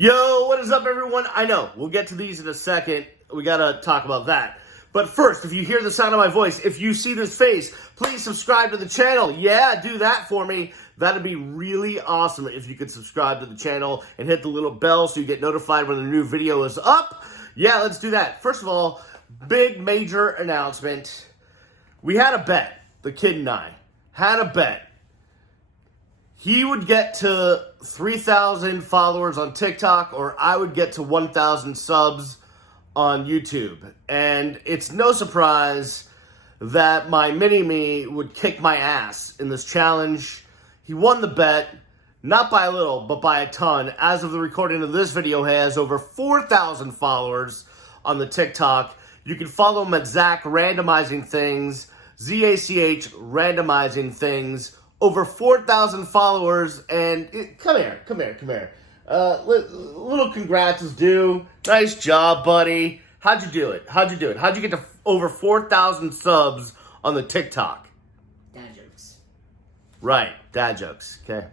Yo, what is up, everyone? I know, we'll get to these in a second. We gotta talk about that. But first, if you hear the sound of my voice, if you see this face, please subscribe to the channel. Yeah, do that for me. That'd be really awesome if you could subscribe to the channel and hit the little bell so you get notified when the new video is up. Yeah, let's do that. First of all, big major announcement. We had a bet, the kid and I had a bet. He would get to 3,000 followers on TikTok, or I would get to 1,000 subs on YouTube. And it's no surprise that my mini-me would kick my ass in this challenge. He won the bet, not by a little, but by a ton. As of the recording of this video, he has over 4,000 followers on the TikTok. You can follow him at Zach Randomizing Things, Z-A-C-H Randomizing Things. Over 4,000 followers, and come here. Little congrats is due. Nice job, buddy. How'd you do it? How'd you get to over 4,000 subs on the TikTok? Dad jokes. Right, dad jokes. Okay.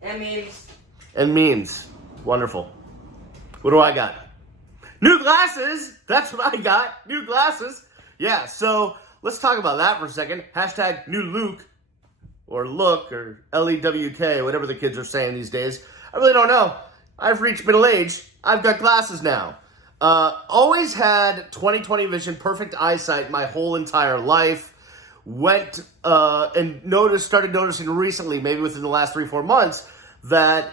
And memes. And memes. Wonderful. What do I got? New glasses. That's what I got. New glasses. Yeah. So let's talk about that for a second. Hashtag new Luke. Or look, or L-E-W-K, whatever the kids are saying these days. I really don't know. I've reached middle age. I've got glasses now. Always had 20/20 vision, perfect eyesight my whole entire life. Went and started noticing recently, maybe within the last 3-4 months, that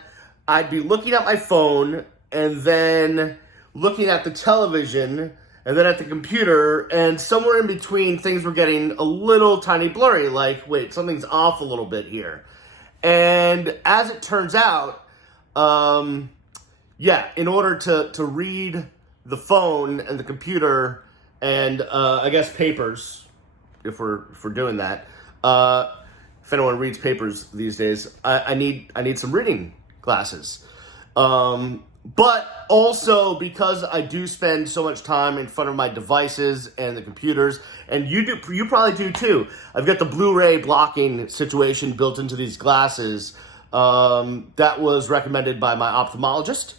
I'd be looking at my phone and then looking at the television and then at the computer, and somewhere in between, things were getting a little tiny blurry, like, wait, something's off a little bit here. And as it turns out, in order to read the phone and the computer and, I guess, papers, if we're doing that, if anyone reads papers these days, I need some reading glasses. But also because I do spend so much time in front of my devices and the computers, and you probably do too. I've got the Blu-ray blocking situation built into these glasses. That was recommended by my ophthalmologist,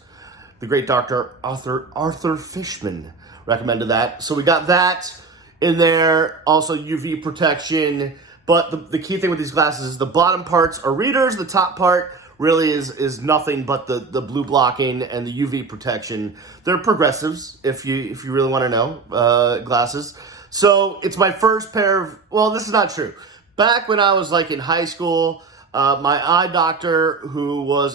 the great Dr. Arthur Fishman recommended that. So we got that in there, also UV protection. But the key thing with these glasses is the bottom parts are readers, the top part really is nothing but the blue blocking and the UV protection. They're progressives, if you really want to know, glasses. So it's my first pair of, well, this is not true. Back when I was like in high school, my eye doctor, who was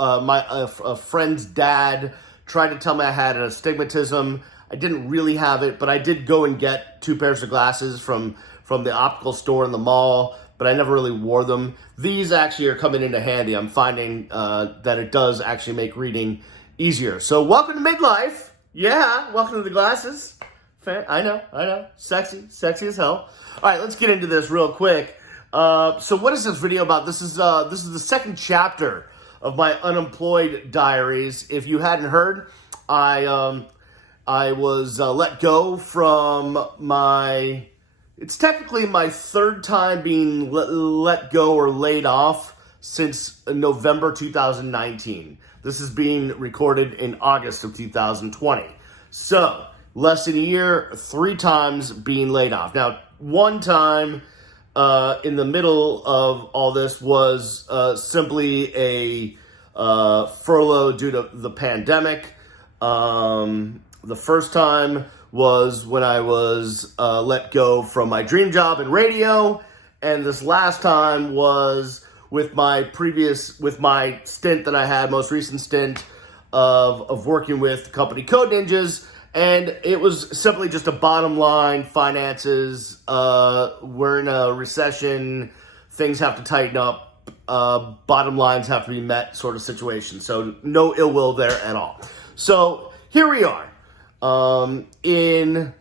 a friend's dad, tried to tell me I had an astigmatism. I didn't really have it, but I did go and get 2 pairs of glasses from the optical store in the mall, but I never really wore them. These actually are coming into handy. I'm finding that it does actually make reading easier. So welcome to midlife. Yeah, welcome to the glasses. I know. Sexy as hell. All right, let's get into this real quick. So what is this video about? This is the second chapter of my unemployed diaries. If you hadn't heard, I was let go from my... It's technically my third time being let go or laid off since November 2019. This is being recorded in August of 2020. So, less than a year, 3 times being laid off. Now, one time in the middle of all this was simply a furlough due to the pandemic. The first time was when I was let go from my dream job in radio, and this last time was with my stint that I had, most recent stint of working with the company Code Ninjas, and it was simply just a bottom line, finances, we're in a recession, things have to tighten up, bottom lines have to be met sort of situation, so no ill will there at all. So here we are. In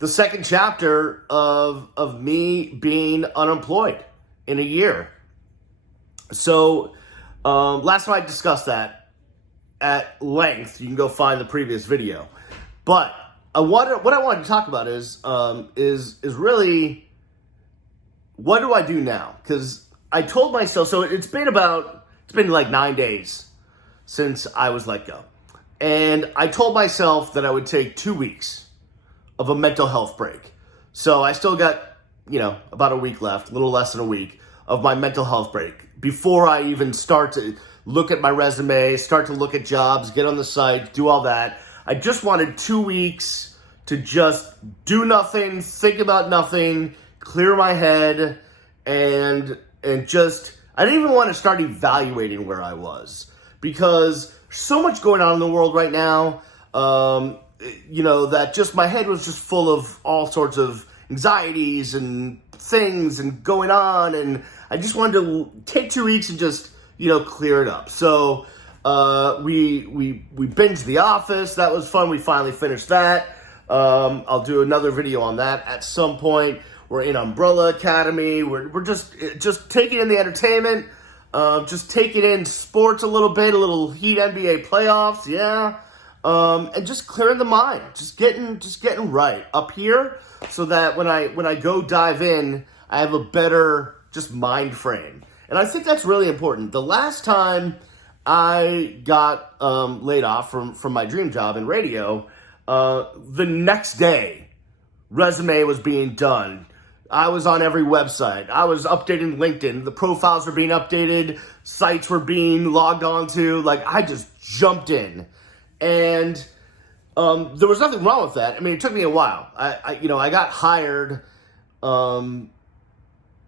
the second chapter of me being unemployed in a year. So, last time I discussed that at length. You can go find the previous video. But what I wanted to talk about is really, what do I do now? Because I told myself, so it's been like 9 days since I was let go. And I told myself that I would take 2 weeks of a mental health break. So I still got, about a week left, a little less than a week of my mental health break before I even start to look at my resume, start to look at jobs, get on the site, do all that. I just wanted 2 weeks to just do nothing, think about nothing, clear my head, and just, I didn't even want to start evaluating where I was, because so much going on in the world right now, that just my head was just full of all sorts of anxieties and things and going on, and I just wanted to take 2 weeks and just, clear it up. So we binged The Office. That was fun. We finally finished that. I'll do another video on that at some point. We're in Umbrella Academy. We're just taking in the entertainment, just taking in sports a little Heat NBA playoffs, yeah, and just clearing the mind, just getting right up here, so that when I go dive in, I have a better just mind frame, and I think that's really important. The last time I got laid off from my dream job in radio, the next day, resume was being done. I was on every website. I was updating LinkedIn. The profiles were being updated. Sites were being logged on to. I just jumped in. And there was nothing wrong with that. I mean, it took me a while. I got hired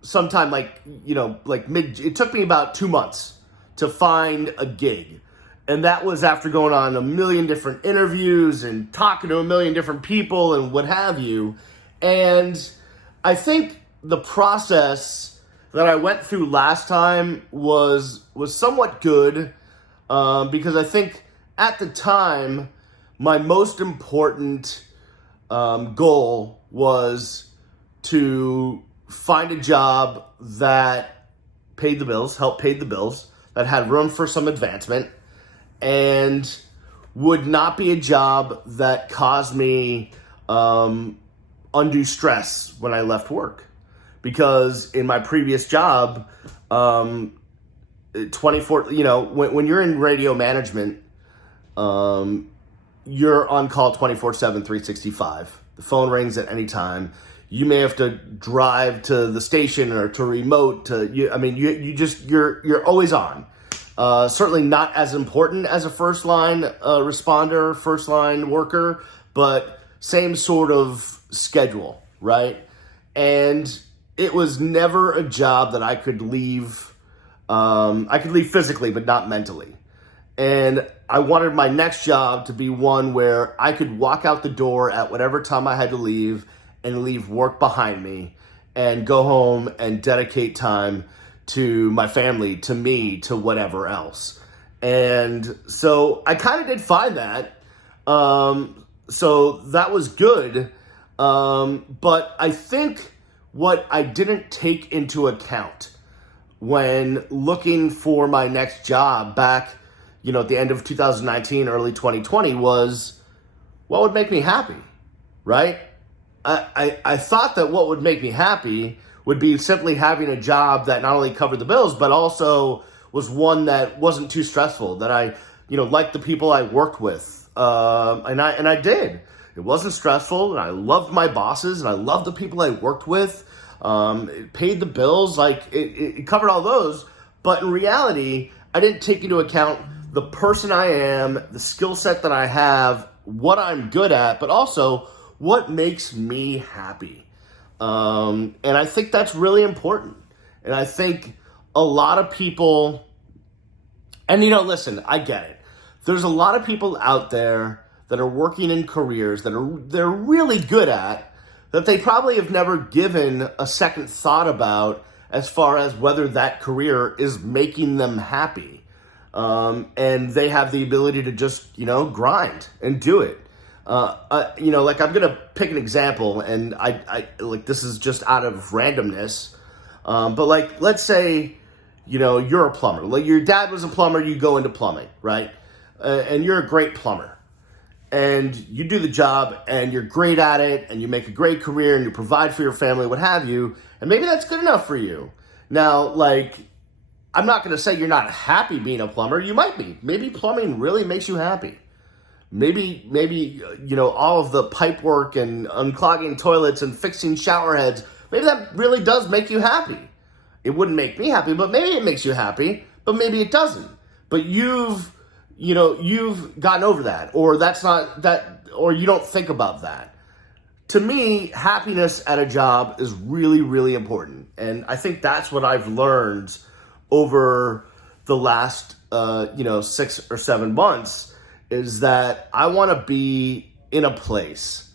sometime it took me about 2 months to find a gig. And that was after going on a million different interviews and talking to a million different people and what have you. And I think the process that I went through last time was somewhat good, because I think at the time my most important goal was to find a job that paid the bills, helped pay the bills, that had room for some advancement, and would not be a job that caused me undue stress when I left work. Because in my previous job, 24, when you're in radio management, you're on call 24/7, 365. The phone rings at any time. You may have to drive to the station or to remote you're always on. Certainly not as important as a first line responder, first line worker, but same sort of schedule, right? And it was never a job that I could leave. I could leave physically, but not mentally. And I wanted my next job to be one where I could walk out the door at whatever time I had to leave and leave work behind me and go home and dedicate time to my family, to me, to whatever else. And so I kind of did find that. So that was good. But I think what I didn't take into account when looking for my next job back, at the end of 2019, early 2020, was what would make me happy, right? I thought that what would make me happy would be simply having a job that not only covered the bills, but also was one that wasn't too stressful, that I, liked the people I worked with. And I did. It wasn't stressful, and I loved my bosses, and I loved the people I worked with. It paid the bills, it covered all those. But in reality, I didn't take into account the person I am, the skill set that I have, what I'm good at, but also what makes me happy. And I think that's really important. And I think a lot of people, and listen, I get it. There's a lot of people out there that are working in careers that they're really good at, that they probably have never given a second thought about as far as whether that career is making them happy. And they have the ability to just, grind and do it. I'm going to pick an example, and I this is just out of randomness. But let's say, you're a plumber. Like your dad was a plumber, you go into plumbing, right? And you're a great plumber. And you do the job, and you're great at it, and you make a great career, and you provide for your family, what have you, and maybe that's good enough for you. Now, I'm not going to say you're not happy being a plumber. You might be. Maybe plumbing really makes you happy. Maybe all of the pipe work and unclogging toilets and fixing shower heads, maybe that really does make you happy. It wouldn't make me happy, but maybe it makes you happy, but maybe it doesn't. But you've gotten over that, or that's not that, or you don't think about that. To me, happiness at a job is really, really important. And I think that's what I've learned over the last 6 or 7 months, is that I want to be in a place.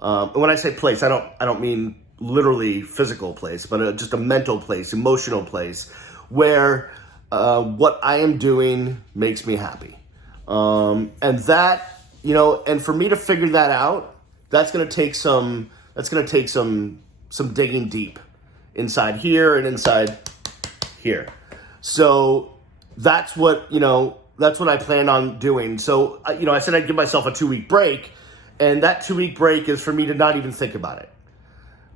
And when I say place, I don't mean literally physical place, but just a mental place, emotional place, where what I am doing makes me happy. And that, and for me to figure that out, that's going to take some digging deep inside here and inside here. So that's what I plan on doing. So, I said I'd give myself a 2-week break, and that 2-week break is for me to not even think about it.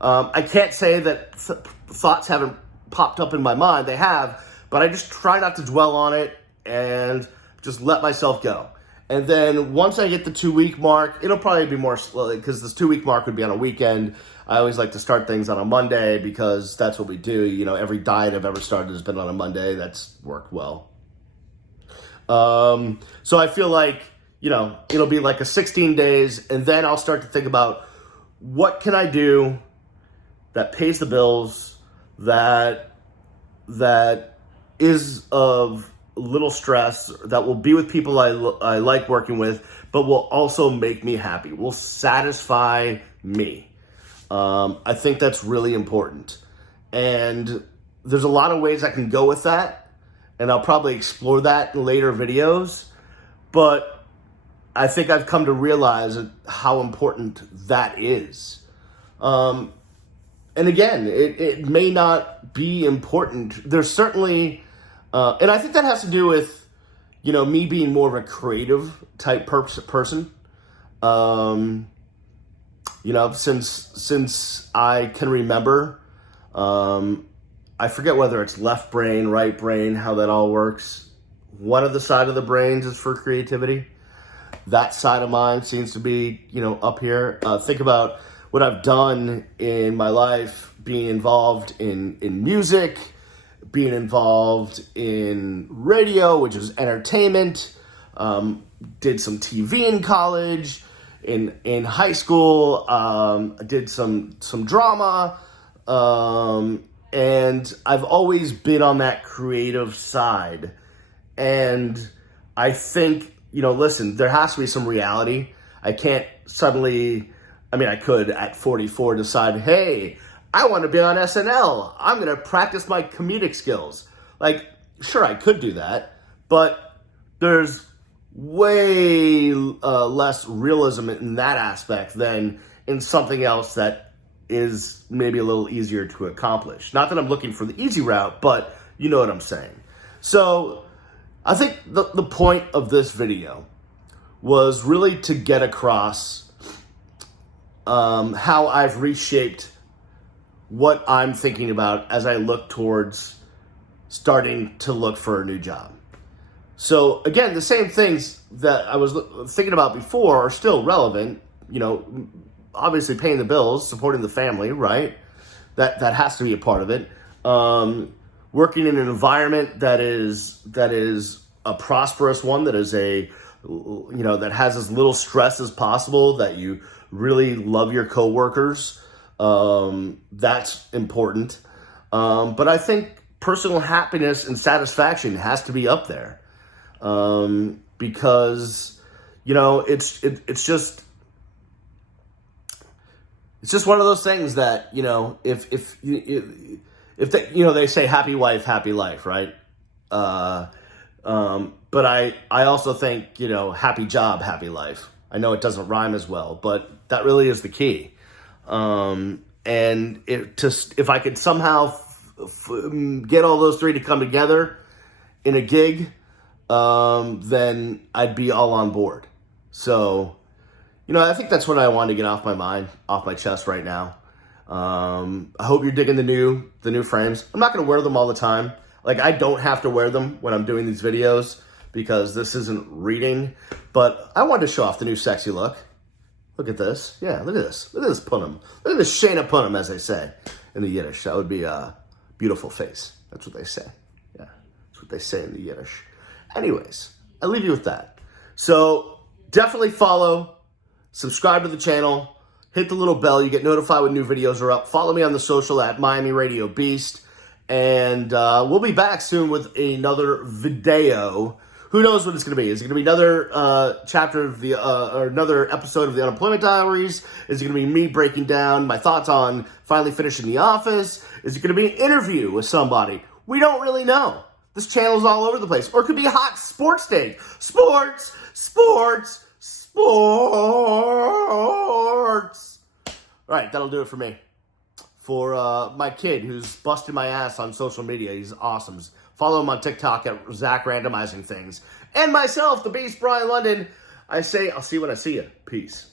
I can't say that thoughts haven't popped up in my mind. They have, but I just try not to dwell on it and just let myself go. And then once I get the 2-week mark, it'll probably be more slowly, because this 2-week mark would be on a weekend. I always like to start things on a Monday because that's what we do. Every diet I've ever started has been on a Monday. That's worked well. So I feel like, it'll be like a 16 days, and then I'll start to think about what can I do that pays the bills, that is of little stress, that will be with people I like working with, but will also make me happy, will satisfy me. I think that's really important. And there's a lot of ways I can go with that, and I'll probably explore that in later videos. But I think I've come to realize how important that is. And again, it may not be important. There's certainly, and I think that has to do with, me being more of a creative type person. Since I can remember, I forget whether it's left brain, right brain, how that all works. One of the side of the brains is for creativity. That side of mine seems to be, up here. Think about what I've done in my life, being involved in music, being involved in radio, which is entertainment, did some TV in college, in high school, did some drama, and I've always been on that creative side. And I think, listen, there has to be some reality. I can't suddenly, I could at 44 decide, hey, I want to be on SNL. I'm going to practice my comedic skills. Sure, I could do that, but there's way less realism in that aspect than in something else that is maybe a little easier to accomplish. Not that I'm looking for the easy route, but you know what I'm saying. So I think the point of this video was really to get across how I've reshaped what I'm thinking about as I look towards starting to look for a new job. So again, the same things that I was thinking about before are still relevant. Obviously paying the bills, supporting the family, right? That has to be a part of it. Working in an environment that is a prosperous one, that is that has as little stress as possible, that you really love your coworkers. That's important. But I think personal happiness and satisfaction has to be up there. Because, it's just one of those things that, if they say happy wife, happy life, right? But I also think, happy job, happy life. I know it doesn't rhyme as well, but that really is the key. And if I could somehow get all those three to come together in a gig, then I'd be all on board. So, I think that's what I want to get off my mind, off my chest right now. I hope you're digging the new frames. I'm not going to wear them all the time. Like, I don't have to wear them when I'm doing these videos because this isn't reading. But I wanted to show off the new sexy look. Look at this. Yeah, look at this. Look at this punum. Look at this Shayna punum, as they say in the Yiddish. That would be a beautiful face. That's what they say. Yeah, that's what they say in the Yiddish. Anyways, I leave you with that. So definitely follow, subscribe to the channel, hit the little bell. You get notified when new videos are up. Follow me on the social at Miami Radio Beast. And we'll be back soon with another video. Who knows what it's going to be? Is it going to be another chapter of the, or another episode of the Unemployment Diaries? Is it going to be me breaking down my thoughts on finally finishing The Office? Is it going to be an interview with somebody? We don't really know. This channel's all over the place. Or it could be a hot sports take. Sports, sports, sports. All right, that'll do it for me. For my kid who's busting my ass on social media. He's awesome. Follow him on TikTok at Zach Randomizing Things. And myself, the Beast, Brian London. I say, I'll see you when I see you. Peace.